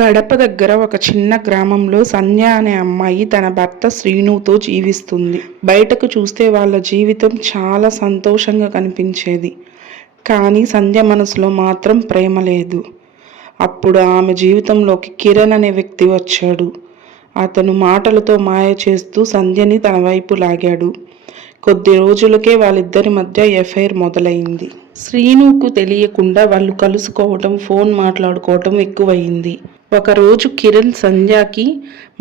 కడప దగ్గర ఒక చిన్న గ్రామంలో సంధ్య అనే అమ్మాయి తన భర్త శ్రీనుతో జీవిస్తుంది. బయటకు చూస్తే వాళ్ళ జీవితం చాలా సంతోషంగా కనిపించేది. కానీ సంధ్య మనసులో మాత్రం ప్రేమ లేదు. అప్పుడు ఆమె జీవితంలోకి కిరణ్ అనే వ్యక్తి వచ్చాడు. అతను మాటలతో మాయ చేస్తూ సంధ్యని తన వైపు లాగాడు. కొద్ది రోజులకే వాళ్ళిద్దరి మధ్య ఎఫ్ఐఆర్ మొదలైంది. శ్రీనుకు తెలియకుండా వాళ్ళు కలుసుకోవటం, ఫోన్ మాట్లాడుకోవటం ఎక్కువయింది. ఒకరోజు కిరణ్ సంధ్యకి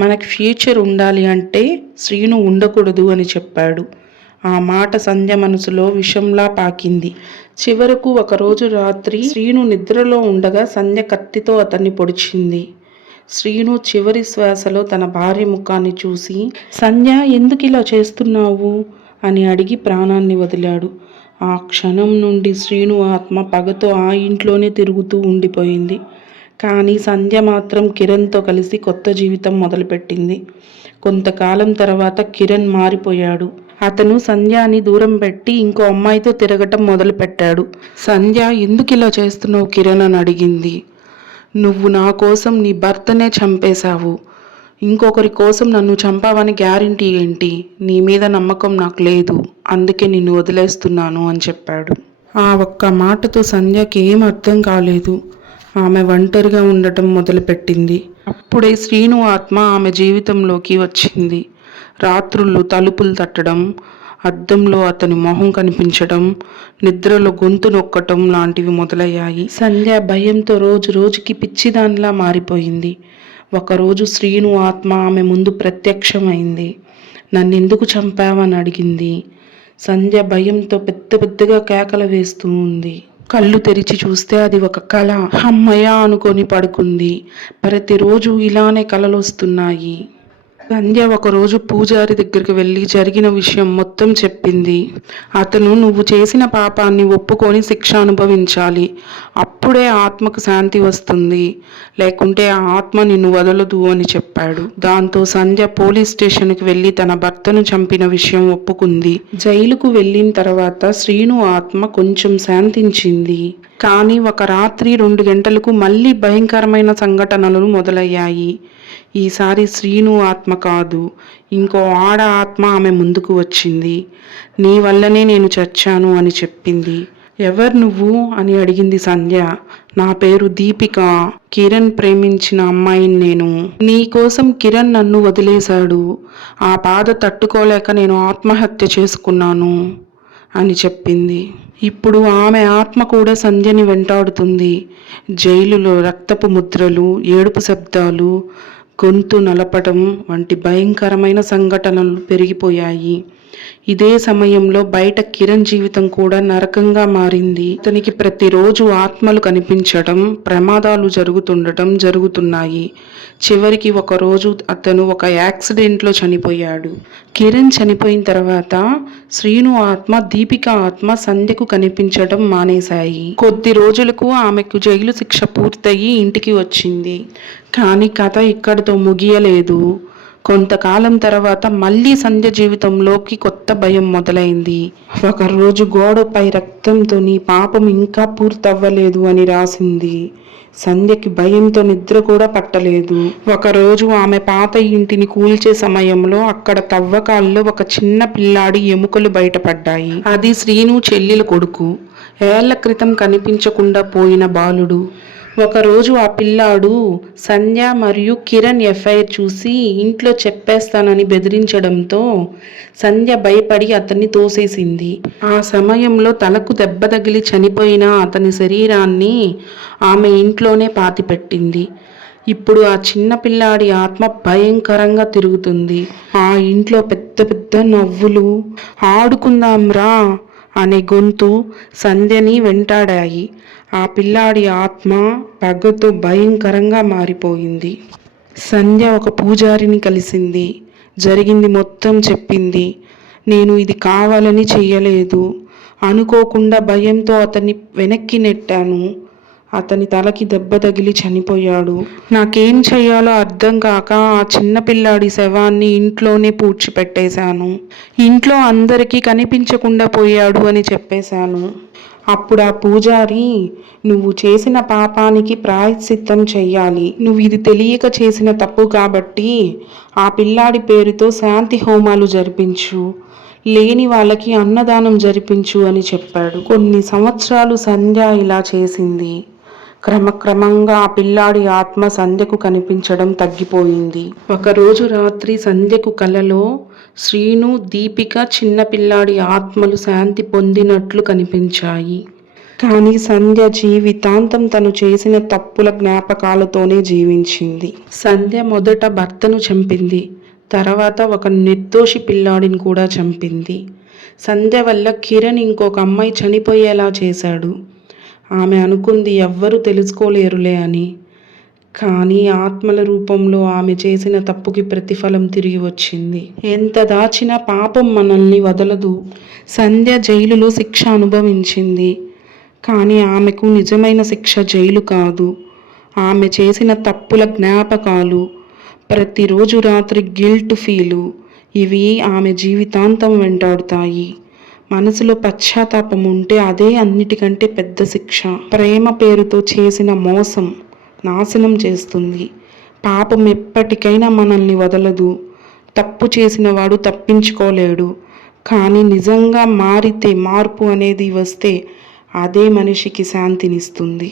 మనకి ఫ్యూచర్ ఉండాలి అంటే శ్రీను ఉండకూడదు అని చెప్పాడు. ఆ మాట సంధ్య మనసులో విషంలా పాకింది. చివరకు ఒకరోజు రాత్రి శ్రీను నిద్రలో ఉండగా సంధ్య కత్తితో అతన్ని పొడిచింది. శ్రీను చివరి శ్వాసలో తన భార్య ముఖాన్ని చూసి, సంధ్య ఎందుకు ఇలా చేస్తున్నావు అని అడిగి ప్రాణాన్ని వదిలాడు. ఆ క్షణం నుండి శ్రీను ఆత్మ పగతో ఆ ఇంట్లోనే తిరుగుతూ ఉండిపోయింది. కానీ సంధ్య మాత్రం కిరణ్తో కలిసి కొత్త జీవితం మొదలుపెట్టింది. కొంతకాలం తర్వాత కిరణ్ మారిపోయాడు. అతను సంధ్యని దూరం పెట్టి ఇంకో అమ్మాయితో తిరగటం మొదలుపెట్టాడు. సంధ్య ఎందుకు ఇలా చేస్తున్నావు కిరణ్ అని అడిగింది. నువ్వు నా కోసం నీ భర్తనే చంపేశావు, ఇంకొకరి కోసం నన్ను చంపావని గ్యారంటీ ఏంటి? నీ మీద నమ్మకం నాకు లేదు, అందుకే నిన్ను వదిలేస్తున్నాను అని చెప్పాడు. ఆ ఒక్క మాటతో సంధ్యకి ఏం అర్థం కాలేదు. ఆమె ఒంటరిగా ఉండటం మొదలుపెట్టింది. అప్పుడే శ్రీను ఆత్మ ఆమె జీవితంలోకి వచ్చింది. రాత్రుళ్ళు తలుపులు తట్టడం, అద్దంలో అతని మొహం కనిపించడం, నిద్రలో గొంతు నొక్కటం లాంటివి మొదలయ్యాయి. సంధ్య భయంతో రోజు రోజుకి పిచ్చిదానిలా మారిపోయింది. ఒకరోజు శ్రీను ఆత్మ ఆమె ముందు ప్రత్యక్షమైంది. నన్నెందుకు చంపావని అడిగింది. సంధ్య భయంతో పెద్దగా కేకలు వేస్తూ ఉంది. కళ్ళు తెరిచి చూస్తే అది ఒక కళ. అమ్మయ్య అనుకొని పడుకుంది. ప్రతిరోజు ఇలానే కలలు వస్తున్నాయి. సంధ్య ఒకరోజు పూజారి దగ్గరికి వెళ్ళి జరిగిన విషయం మొత్తం చెప్పింది. అతను నువ్వు చేసిన పాపాన్ని ఒప్పుకొని శిక్ష అనుభవించాలి, అప్పుడే ఆత్మకు శాంతి వస్తుంది, లేకుంటే ఆ ఆత్మ నిన్ను వదలదు అని చెప్పాడు. దాంతో సంధ్య పోలీస్ స్టేషన్కి వెళ్ళి తన భర్తను చంపిన విషయం ఒప్పుకుంది. జైలుకు వెళ్ళిన తర్వాత శ్రీను ఆత్మ కొంచెం శాంతించింది. కానీ ఒక రాత్రి 2 గంటలకు మళ్ళీ భయంకరమైన సంఘటనలు మొదలయ్యాయి. ఈసారి శ్రీను ఆత్మ కాదు, ఇంకో ఆడ ఆత్మ ఆమె ముందుకు వచ్చింది. నీ వల్లనే నేను చచ్చాను అని చెప్పింది. ఎవరు నువ్వు అని అడిగింది సంధ్య. నా పేరు దీపిక, కిరణ్ ప్రేమించిన అమ్మాయిని నేను. నీ కోసం కిరణ్ నన్ను వదిలేశాడు, ఆ బాధ తట్టుకోలేక నేను ఆత్మహత్య చేసుకున్నాను అని చెప్పింది. ఇప్పుడు ఆమె ఆత్మ కూడా సంధ్యని వెంటాడుతుంది. జైలులో రక్తపు ముద్రలు, ఏడుపు శబ్దాలు, గొంతు నలపటం వంటి భయంకరమైన సంఘటనలు పెరిగిపోయాయి. ఇదే సమయంలో బయట కిరణ్ జీవితం కూడా నరకంగా మారింది. అతనికి ప్రతిరోజు ఆత్మలు కనిపించడం, ప్రమాదాలు జరుగుతున్నాయి. చివరికి ఒకరోజు అతను ఒక యాక్సిడెంట్లో చనిపోయాడు. కిరణ్ చనిపోయిన తర్వాత శ్రీను ఆత్మ, దీపిక ఆత్మ సంధ్యకు కనిపించడం మానేశాయి. కొద్ది రోజులకు ఆమెకు జైలు శిక్ష పూర్తయి ఇంటికి వచ్చింది. కానీ కథ ఇక్కడితో ముగియలేదు. కొంతకాలం తర్వాత మళ్ళీ సంధ్య జీవితంలోకి కొత్త భయం మొదలైంది. ఒకరోజు గోడపై రక్తంతో నీ పాపం ఇంకా పూర్తవ్వలేదు అని రాసింది. సంధ్యకి భయంతో నిద్ర కూడా పట్టలేదు. ఒకరోజు ఆమె పాత ఇంటిని కూల్చే సమయంలో అక్కడ తవ్వకాల్లో ఒక చిన్న పిల్లాడి ఎముకలు బయటపడ్డాయి. అది శ్రీను చెల్లెల కొడుకు, ఏళ్ల క్రితం కనిపించకుండా పోయిన బాలుడు. ఒకరోజు ఆ పిల్లాడు సంధ్య మరియు కిరణ్ ఎఫ్ఐఆర్ చూసి ఇంట్లో చెప్పేస్తానని బెదిరించడంతో సంధ్య భయపడి అతన్ని తోసేసింది. ఆ సమయంలో తలకు దెబ్బ తగిలి చనిపోయిన అతని శరీరాన్ని ఆమె ఇంట్లోనే పాతిపెట్టింది. ఇప్పుడు ఆ చిన్న పిల్లాడి ఆత్మ భయంకరంగా తిరుగుతుంది. ఆ ఇంట్లో పెద్ద నవ్వులు, ఆడుకుందాంరా అనే గొంతు సంధ్యని వెంటాడాయి. ఆ పిల్లాడి ఆత్మ పగతో భయంకరంగా మారిపోయింది. సంధ్య ఒక పూజారిని కలిసింది. జరిగింది మొత్తం చెప్పింది. నేను ఇది కావాలని చెయ్యలేదు, అనుకోకుండా భయంతో అతన్ని వెనక్కి నెట్టాను. అతని తలకి దెబ్బ తగిలి చనిపోయాడు. నాకేం చెయ్యాలో అర్థం కాక ఆ చిన్నపిల్లాడి శవాన్ని ఇంట్లోనే పూడ్చిపెట్టేశాను. ఇంట్లో అందరికీ కనిపించకుండా పోయాడు అని చెప్పేశాను. అప్పుడు ఆ పూజారి, నువ్వు చేసిన పాపానికి ప్రాయశ్చిత్తం చెయ్యాలి, నువ్వు ఇది తెలియక చేసిన తప్పు కాబట్టి ఆ పిల్లాడి పేరుతో శాంతి హోమాలు జరిపించు, లేని వాళ్ళకి అన్నదానం జరిపించు అని చెప్పాడు. కొన్ని సంవత్సరాలు సంధ్య ఇలా చేసింది. క్రమక్రమంగా ఆ పిల్లాడి ఆత్మ సంధ్యకు కనిపించడం తగ్గిపోయింది. ఒకరోజు రాత్రి సంధ్యకు కలలో శ్రీను, దీపిక చిన్న పిల్లాడి ఆత్మలు శాంతి పొందినట్లు కనిపించాయి. కానీ సంధ్య జీవితాంతం తను చేసిన తప్పుల జ్ఞాపకాలతోనే జీవించింది. సంధ్య మొదట భర్తను చంపింది, తర్వాత ఒక నిర్దోషి పిల్లాడిని కూడా చంపింది. సంధ్య వల్ల కిరణ్ ఇంకొక అమ్మాయి చనిపోయేలా చేశాడు. ఆమె అనుకుంది ఎవ్వరూ తెలుసుకోలేరులే అని. కానీ ఆత్మల రూపంలో ఆమె చేసిన తప్పుకి ప్రతిఫలం తిరిగి వచ్చింది. ఎంత దాచినా పాపం మనల్ని వదలదు. సంధ్య జైలులో శిక్ష అనుభవించింది. కానీ ఆమెకు నిజమైన శిక్ష జైలు కాదు, ఆమె చేసిన తప్పుల జ్ఞాపకాలు, ప్రతిరోజు రాత్రి గిల్ట్ ఫీలు, ఇవి ఆమె జీవితాంతం వెంటాడుతాయి. మనసులో పశ్చాత్తాపం ఉంటే అదే అన్నిటికంటే పెద్ద శిక్ష. ప్రేమ పేరుతో చేసిన మోసం నాశనం చేస్తుంది. పాపం ఎప్పటికైనా మనల్ని వదలదు. తప్పు చేసిన వాడు తప్పించుకోలేడు. కానీ నిజంగా మారితే, మార్పు అనేది వస్తే అదే మనిషికి శాంతినిస్తుంది.